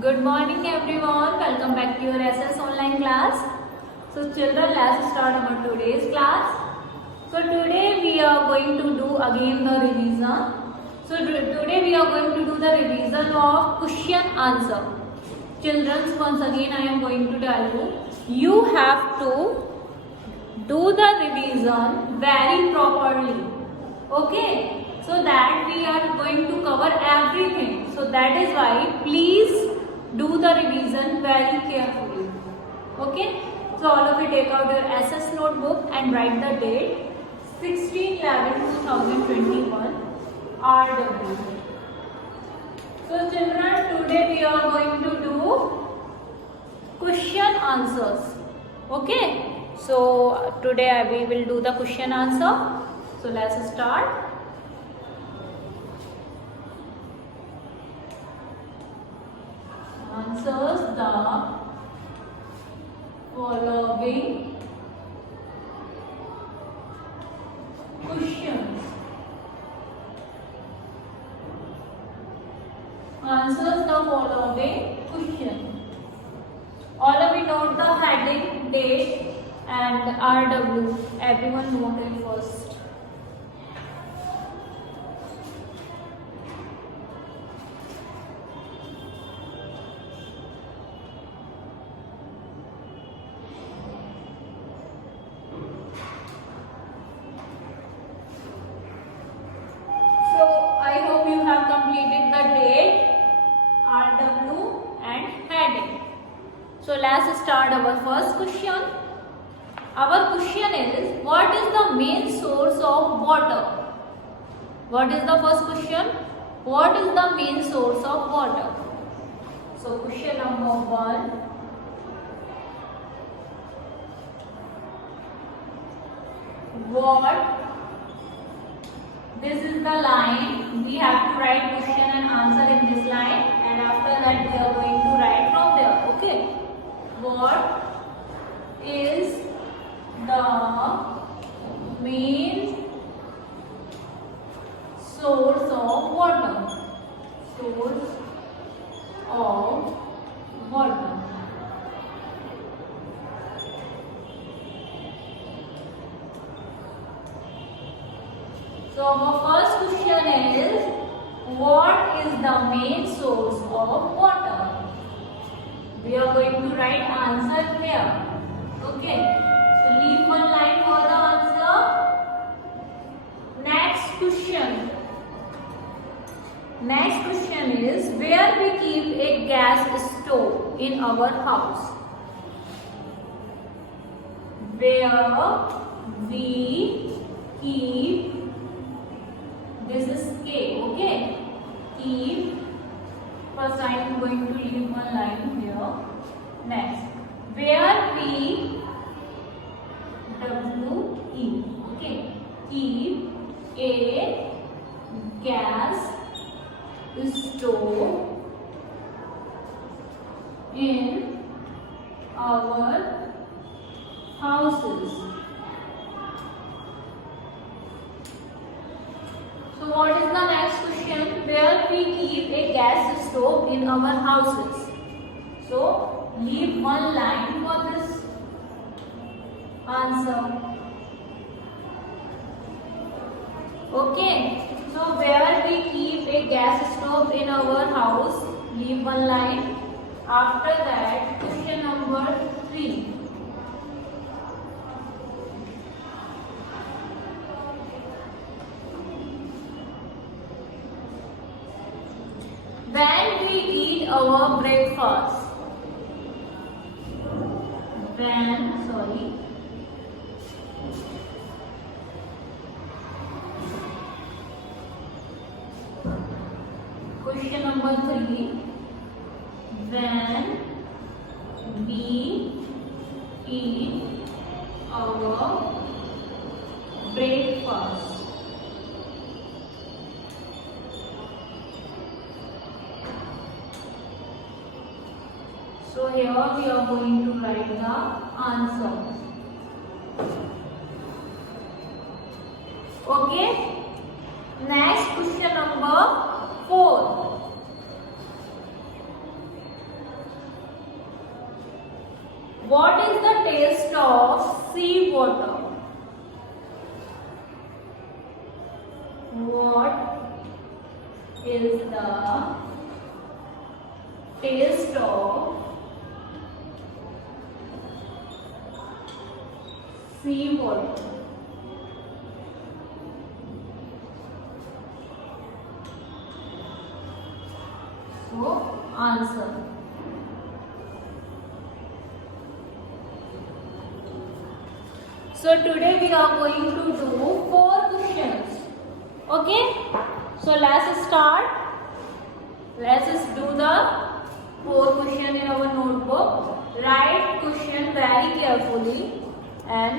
Good morning everyone. Welcome back to your SS online class. So children, let's start our today's class. So today we are going to do again the revision. So today we are going to do the revision of question answer. Children, once again I am going to tell you, you have to do the revision very properly. Okay? So that we are going to cover everything. So that is why please do the revision very carefully. Okay? So all of you take out your SS notebook and write the date 16/11/2021 RW. So children, today we are going to do question answers. Okay? So today we will do the question answer. So let's start. Answers the following questions. Answers the following question. All of you note the heading, date and RW. Everyone note it first. Completed the date, RW and heading. So let's start our first question. Our question is, what is the main source of water? What is the first question? What is the main source of water? So question number 1. What? This is the line. We have to write question and answer in this line, and after that we are going to write from there. Okay. What is the main source of water? Source of water. So our first question is, what is the main source of water? We are going to write answer here. Okay. So leave one line for the answer. Next question. Next question is, where we keep a gas stove in our house? Where we keep, this is K, okay? Keep. First I am going to leave one line here. Next, where we, W-E, okay? Keep a gas stove in our houses. So what is the next question? Where we keep a gas stove in our houses. So leave one line for this answer. Okay. So where we keep a gas stove in our house, leave one line. After that, question number 3. When we eat our breakfast. Question number 3. When we eat our breakfast. So here we are going to write the answer. Okay. Next question number 4. What is the taste of sea water? What is the taste of sea water? So, answer. So today we are going to do 4 questions. Okay? So let's start. Let's do the 4 questions in our notebook. Write question very carefully and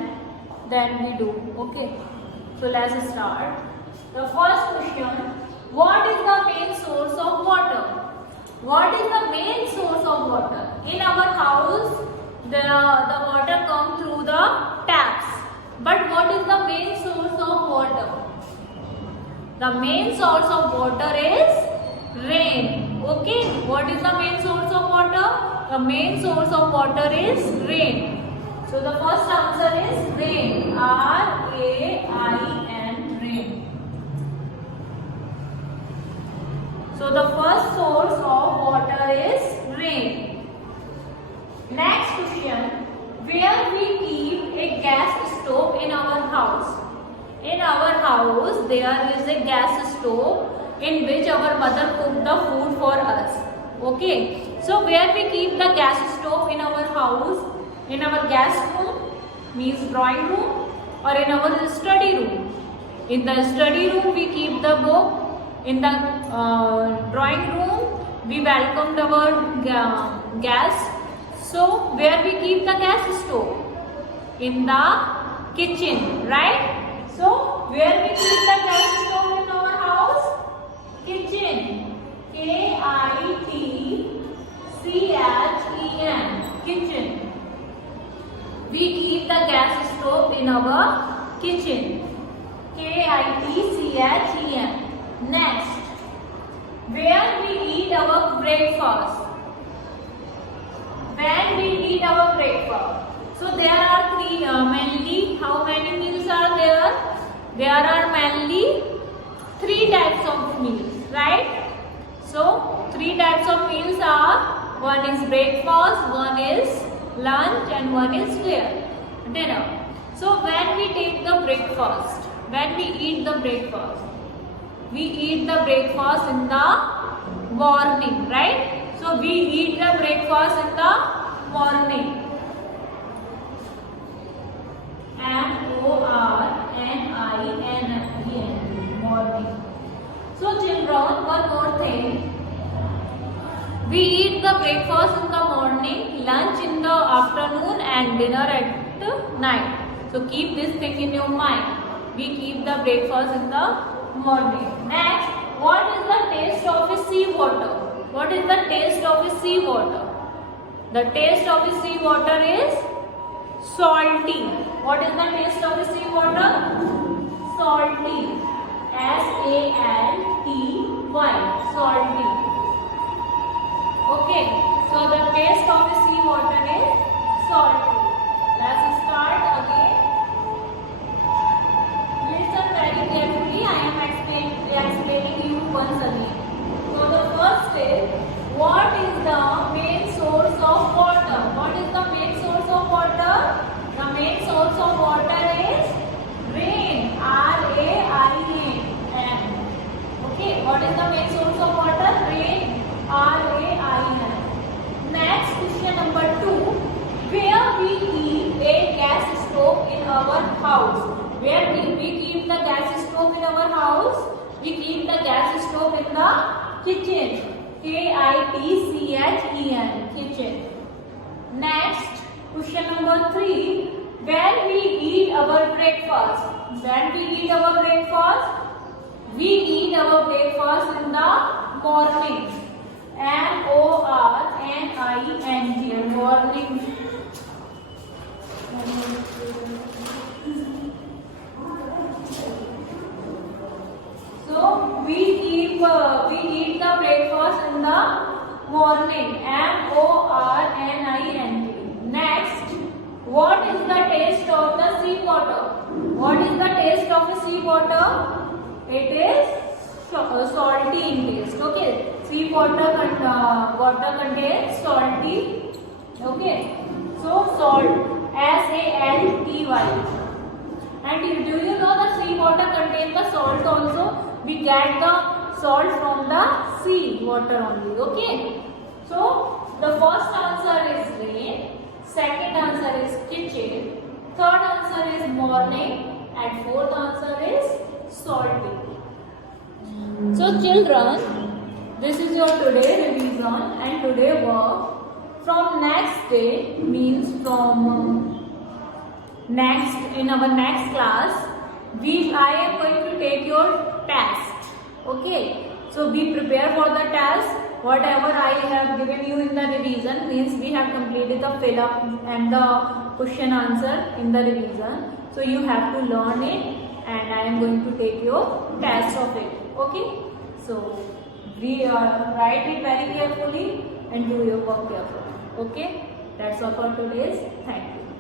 then we do. Okay? So let's start. The first question. What is the main source of water? What is the main source of water? In our house, the water comes through the taps. But what is the main source of water? The main source of water is rain. Okay? What is the main source of water? The main source of water is rain. So the first answer is rain. R-A-I-N, rain. So the first source of water is rain. Next question. Where we keep a gas stove in our house? In our house there is a gas stove in which our mother cook the food for us. Okay. So where we keep the gas stove in our house? In our guest room, means drawing room, or in our study room. In the study room we keep the book. In the drawing room we welcomed our guests. So where we keep the gas stove? In the kitchen, right? So where we keep the gas stove in our house? Kitchen. K-I-T-C-H-E-N, kitchen. We keep the gas stove in our kitchen. K-I-T-C-H-E-N. Next, where we eat our breakfast? When we eat our breakfast. So there are mainly, how many meals are there? There are mainly 3 types of meals, right? So 3 types of meals are, one is breakfast, one is lunch, and one is dinner. So when we take the breakfast, when we eat the breakfast, we eat the breakfast in the morning, right? So we eat the breakfast in the morning. M-O-R-N-I-N-G, morning. So children, one more thing. We eat the breakfast in the morning, lunch in the afternoon, and dinner at night. So keep this thing in your mind. We keep the breakfast in the morning. Next, what is the taste of a sea water? What is the taste of a sea water? The taste of a sea water is salty. What is the taste of a sea water? Salty. S-A-L-T-Y. Salty. Okay. So the taste of the sea water is salty. Let's start again. Listen very carefully. I am explaining you once again. So the first is, what is the main source of water? What is the main source of water? The main source of water is rain. R-A-I-N. Okay. What is the main source of water? Rain. R-A-I-N. Next, question number 2. Where we keep a gas stove in our house? Where we keep the gas stove in our house? We keep the gas stove in the kitchen. K-I-T-C-H-E-N, kitchen. Next, question number 3. When we eat our breakfast? When we eat our breakfast? We eat our breakfast in the morning. M-O-R-N-I-N-G, morning. So we eat the breakfast in the morning. M-O-R-N-I-N-G. Next, what is the taste of the sea water? What is the taste of the sea water? It is salty in taste. Okay, sea water contains salty. Okay, so salt, SALTY. And do you know the sea water contains the salt also? We get the salt from the sea water only. Okay, so the first answer is rain, second answer is kitchen, third answer is morning, and fourth answer is salty. So children, this is your today revision and today work. From next day means from in our next class, I am going to take your test. Okay, so be prepared for the test. Whatever I have given you in the revision means we have completed the fill up and the question answer in the revision. So you have to learn it, and I am going to take your test of it. Okay, so write it very carefully and do your work carefully. Okay, that's all for today's. Thank you.